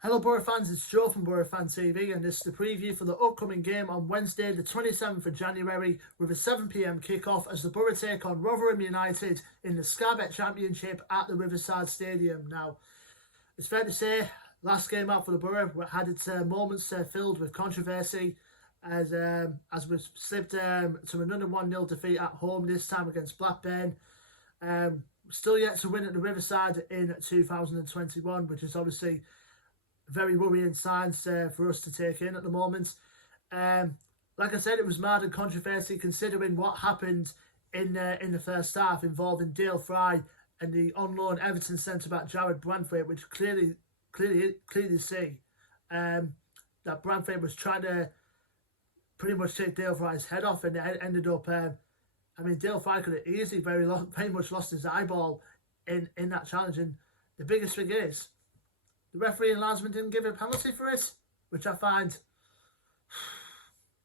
Hello Boro fans, it's Joe from Boro Fan TV and this is the preview for the upcoming game on Wednesday the 27th of January with a 7pm kickoff as the Boro take on Rotherham United in the Sky Bet Championship at the Riverside Stadium. Now, it's fair to say, last game out for the Boro had its moments filled with controversy as we slipped to another 1-0 defeat at home, this time against Blackburn. Still yet to win at the Riverside in 2021, which is obviously very worrying signs for us to take in at the moment. Like I said, it was mad and controversy considering what happened in the first half involving Dale Fry and the on loan Everton centre back Jared Branthwaite, which clearly see that Branthwaite was trying to pretty much take Dale Fry's head off, and it ended up. Dale Fry could have easily very much lost his eyeball in that challenge, and the biggest thing is, the referee and linesman didn't give a penalty for it, which I find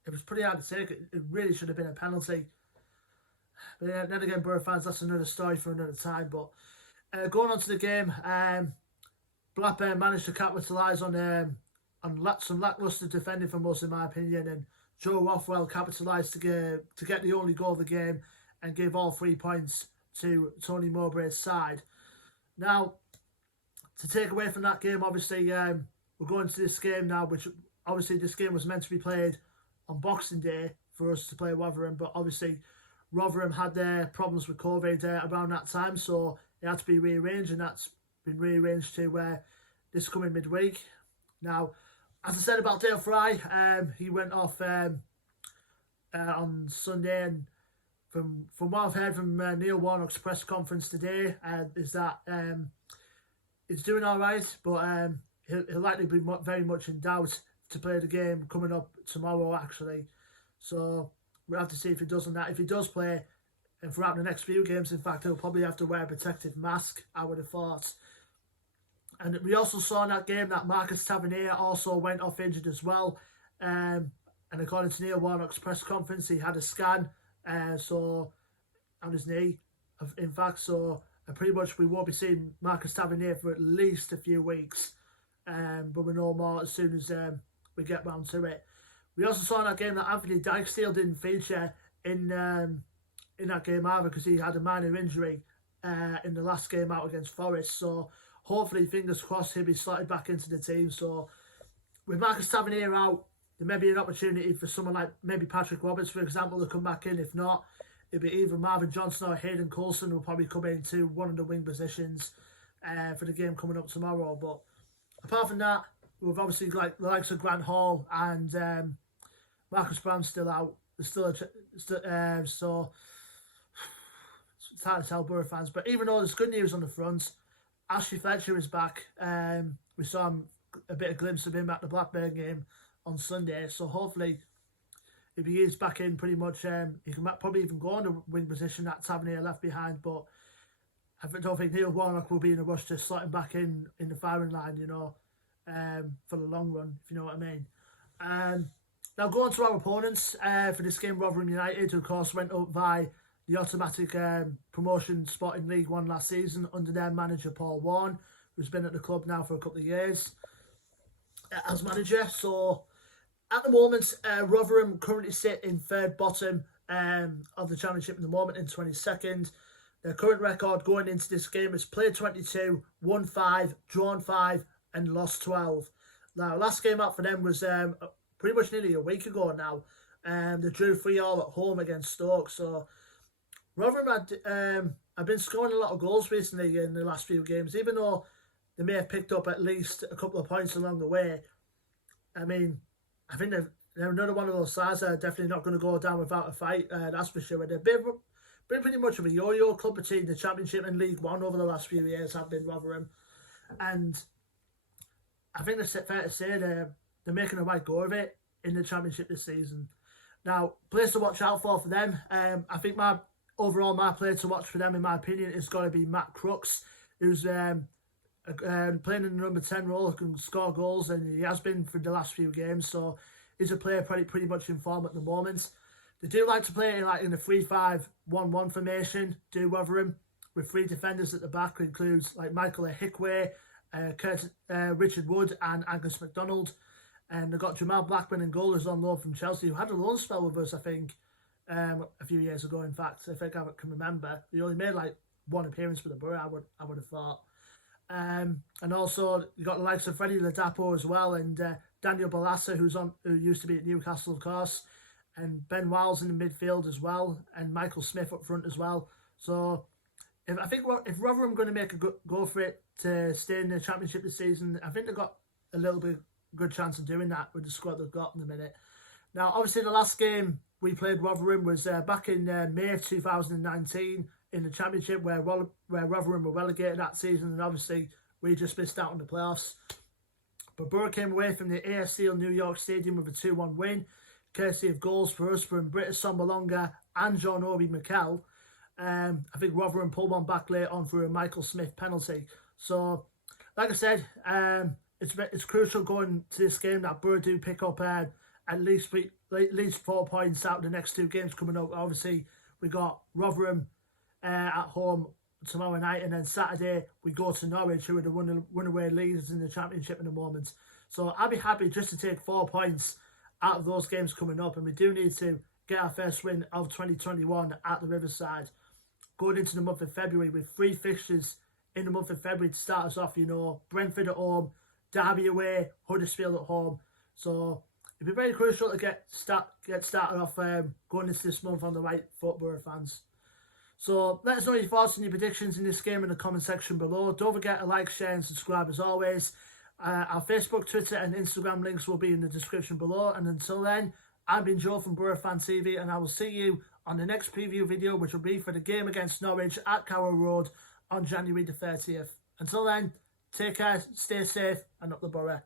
it was pretty hard to take. It really should have been a penalty. But then again, Boro fans, that's another story for another time. But going on to the game, Blackburn managed to capitalise on some lacklustre defending from us, in my opinion, and Joe Rothwell capitalised to get the only goal of the game and give all 3 points to Tony Mowbray's side. Now, to take away from that game, obviously, we're going to this game now, which obviously this game was meant to be played on Boxing Day for us to play Rotherham, but obviously Rotherham had their problems with COVID around that time, so it had to be rearranged, and that's been rearranged to this coming midweek. Now, as I said about Dale Fry, he went off on Sunday, and from what I've heard from Neil Warnock's press conference today, is that he's doing all right, but he'll likely be very much in doubt to play the game coming up tomorrow, actually. So we'll have to see if he does on that. If he does play, and throughout the next few games, in fact, he'll probably have to wear a protective mask, I would have thought. And we also saw in that game that Marcus Tavernier also went off injured as well. And according to Neil Warnock's press conference, he had a scan on his knee, in fact, so pretty much we won't be seeing Marcus Tavernier for at least a few weeks, but we'll know more as soon as we get round to it. We also saw in that game that Anthony Dijksteel didn't feature in that game either because he had a minor injury in the last game out against Forest. So hopefully, fingers crossed, he'll be slotted back into the team. So with Marcus Tavernier out, there may be an opportunity for someone like maybe Patrick Roberts, for example, to come back in. If not, it'll be either Marvin Johnson or Hayden Coulson will probably come into one of the wing positions for the game coming up tomorrow. But apart from that, we've obviously got the likes of Grant Hall and Marcus Brown still out. There's still so it's hard to tell Boro fans. But even though there's good news on the front, Ashley Fletcher is back. We saw a bit of glimpse of him at the Blackburn game on Sunday. So hopefully, if he is back in, pretty much, he can probably even go in the wing position that Tavernier left behind. But I don't think Neil Warnock will be in a rush to slot him back in the firing line, for the long run, if you know what I mean. Now going to our opponents for this game, Rotherham United, who of course went up by the automatic promotion spot in League One last season under their manager Paul Warne, who's been at the club now for a couple of years as manager. So at the moment, Rotherham currently sit in third bottom of the championship at the moment, in 22nd. Their current record going into this game is played 22, won 5, drawn 5, and lost 12. Now, last game out for them was pretty much nearly a week ago now. They drew 3-3 at home against Stoke. So Rotherham have been scoring a lot of goals recently in the last few games, even though they may have picked up at least a couple of points along the way. I think they're another one of those sides that are definitely not going to go down without a fight, that's for sure. They've been pretty much of a yo-yo club between the Championship and League One over the last few years, have been Rotherham. And I think it's fair to say they're making a right go of it in the Championship this season. Now, players to watch out for them, I think my player to watch for them, in my opinion, is going to be Matt Crooks, who's playing in the number 10 role, who can score goals, and he has been for the last few games, so he's a player pretty much in form at the moment. They do like to play in a 3-5-1-1 formation, do Rotherham, with 3 defenders at the back, includes like Michael Ehikwe, Richard Wood and Angus MacDonald. And they've got Jamal Blackman in goal, who's on loan from Chelsea, who had a loan spell with us, I think, a few years ago, in fact, I think I can remember. He only made like one appearance for the Boro, I would have thought. And also, you got the likes of Freddie Ladapo as well, and Daniel Balassa, who used to be at Newcastle, of course, and Ben Wiles in the midfield as well, and Michael Smith up front as well. So if Rotherham are going to make a go for it to stay in the Championship this season, I think they've got a little bit good chance of doing that with the squad they've got in the minute. Now, obviously, the last game we played Rotherham was back in May 2019 in the Championship, where Rotherham were relegated that season, and obviously we just missed out on the playoffs. But Boro came away from the AFC New York Stadium with a 2-1 win, courtesy of goals for us from Britta Sombalonga and John Obi Mikel. I think Rotherham pulled one back late on for a Michael Smith penalty. So, like I said, it's crucial going to this game that Boro do pick up at least 4 points out of the next 2 games coming up. Obviously, we got Rotherham at home tomorrow night, and then Saturday we go to Norwich, who are the runaway leaders in the Championship at the moment. So I'd be happy just to take 4 points out of those games coming up, and we do need to get our first win of 2021 at the Riverside, going into the month of February with 3 fixtures in the month of February to start us off. Brentford at home, Derby away, Huddersfield at home. So it'd be very crucial to get started off going into this month on the right foot, Boro fans. So let us know your thoughts and your predictions in this game in the comment section below. Don't forget to like, share and subscribe as always. Our Facebook, Twitter and Instagram links will be in the description below. And until then, I've been Joe from Boro Fan TV, and I will see you on the next preview video, which will be for the game against Norwich at Carrow Road on January the 30th. Until then, take care, stay safe and up the Boro.